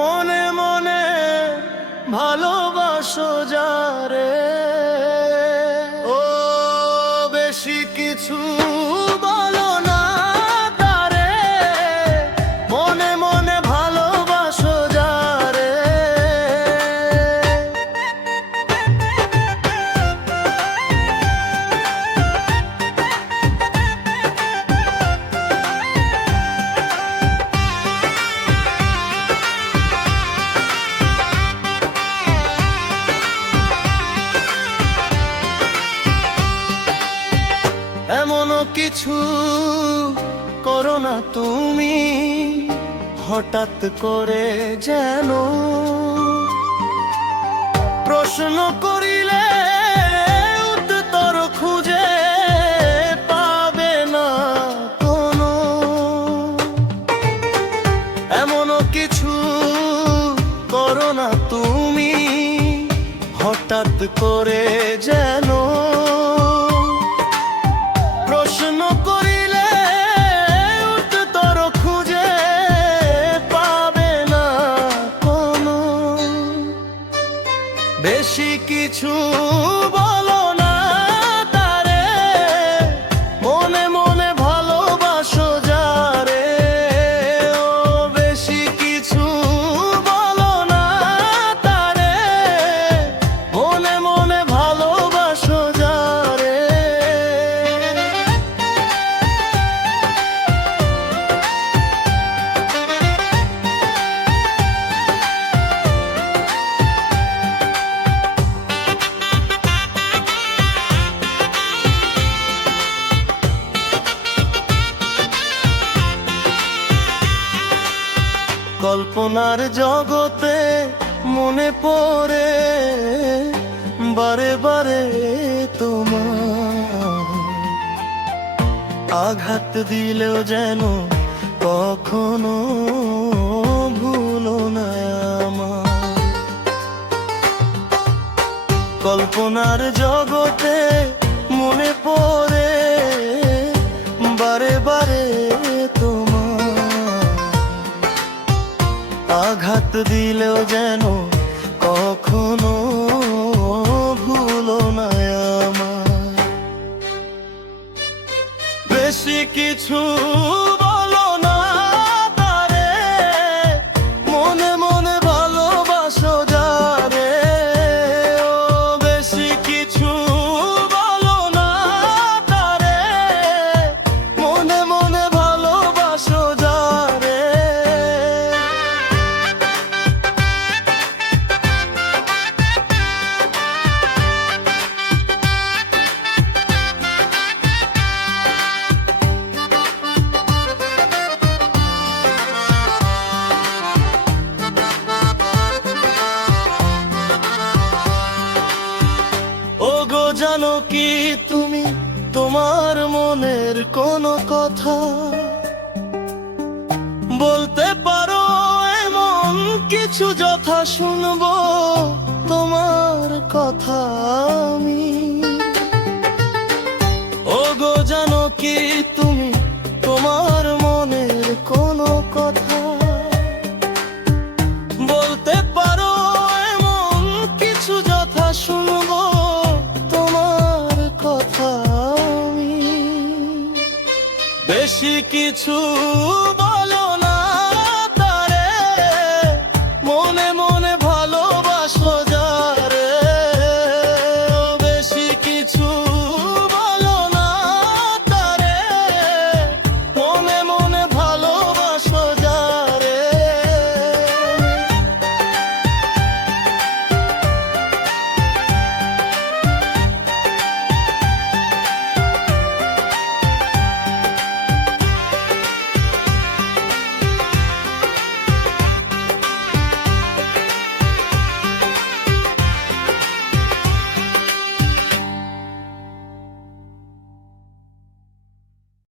মনে মনে ভালোবাসো যারে, ও বেশি কিছু বলো না তারে, মনে মনে ভালোবাসো যারে। এমনও কিছু করো না তুমি হঠাৎ করে, যেন প্রশ্ন করিলে উত্তর খুঁজে পাবে না কোনো। এমনও কিছু করো না তুমি হঠাৎ করে, যেন প্রশ্ন করিলে উত্তর খুঁজে পাবে না কোনো। বেশি কিছু বলো না তারে, মনে মনে ভালোবাসো যারে, ও বেশি কিছু বলো না তারে, মনে মনে ভালোবাসো যারে। কল্পনার জগতে মনে পড়ে বারে বারে তোমার, আঘাত দিলেও যেন কখনো ভুলো না আমার। কল্পনার জগতে মনে পড়ে বারে বারে তোমার, আঘাত দিলেও যেন কখনো ভুলো না আমার। বেশি কিছু বলো না তারে, মনে মনে ভালোবাসো যারে, ও বেশি কিছু বলো না তারে, মনে মনে ভালোবাসো যারে। ওগো জানো কি তুমি তোমার মনের কোনো কথা বলতে পারো, এমন কিছু যথা শুনবো তোমার কথা আমি। ওগো জানো কি তুমি তোমার মনের কোনো কথা বলতে পারো, এমন কিছু যথা শুনবো তোমার কথা আমি। বেশি কিছু